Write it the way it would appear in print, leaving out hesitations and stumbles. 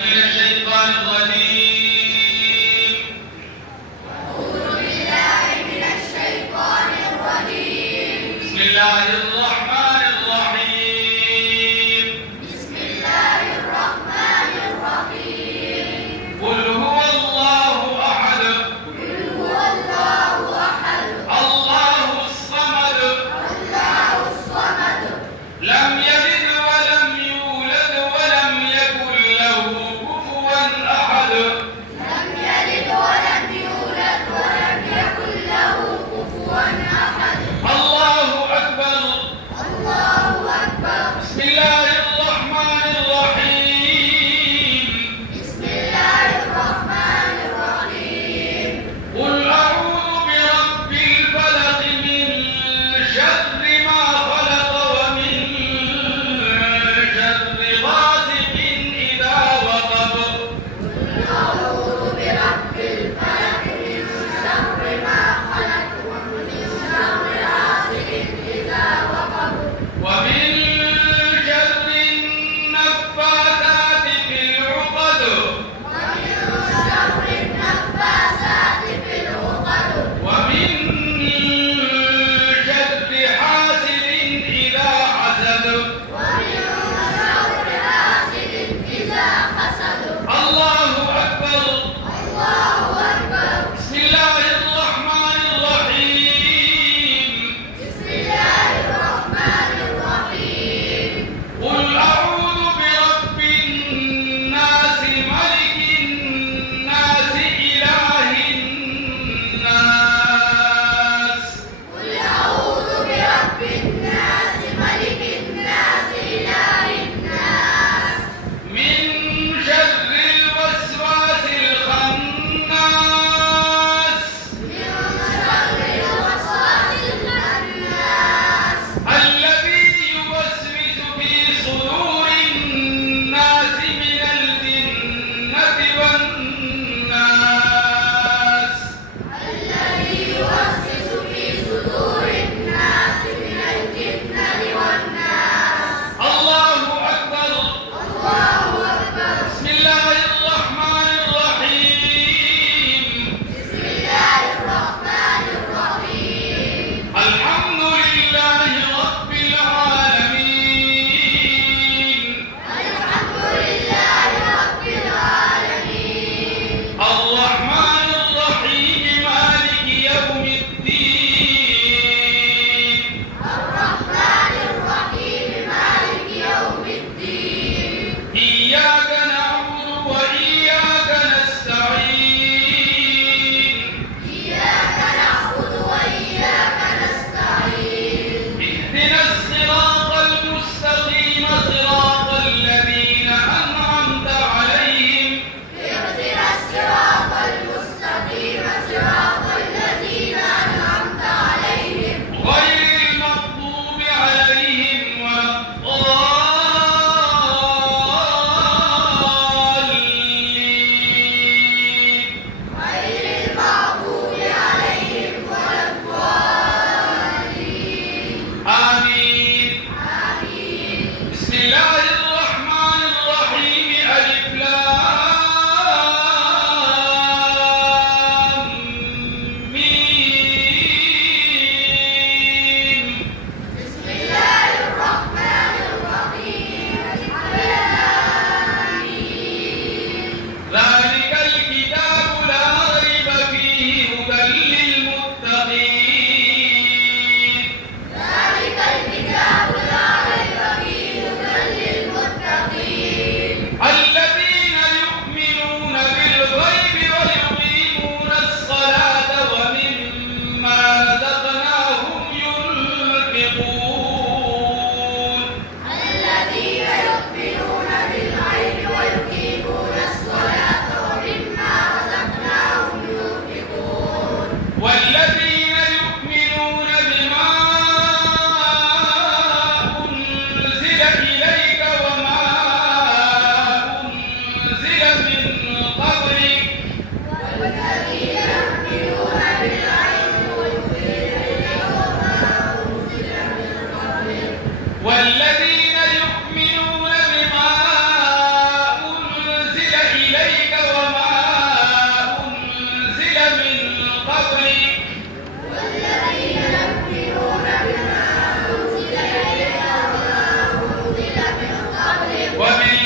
من الشيطان الرجيم. أعوذ بالله من الشيطان الرجيم. بسم الله الرحمن الرحيم. بسم الله الرحمن الرحيم. قل هو الله أحد. قل هو الله أحد. الله الصمد. الله الصمد. لم يلد ولم يولد ولم يكن له كفوا أحد. لم يلد ولم يولد ولم يكن له كفوا أحد. الله أكبر. الله أكبر. بسم الله الرحمن الرحيم. بسم الله الرحمن الرحيم. قل أعوذ برب الفلق من شر ما خلق ومن شر غاسق إذا وقب. أعوذ برب الفلق من شر ما خلق ومن شر غاسق إذا وقب ومن شر النفاثات في العقد. ومن شر النفاثات في العقد ومن شر حاسد إذا حسد. ومن شر حاسد إذا حسد. الله أكبر. الله أكبر. بسم الله الرحمن الرحيم. بسم الله الرحمن الرحيم. قل أعوذ برب الناس ملك الناس إله الناس قل أعوذ برب الناس ملك الناس إله الناس من شر الوسواس الخناس إليك وما أنزل من قبلك والذين يؤمنون بما أنزل إليك وما أنزل من قبلك وبالآخرة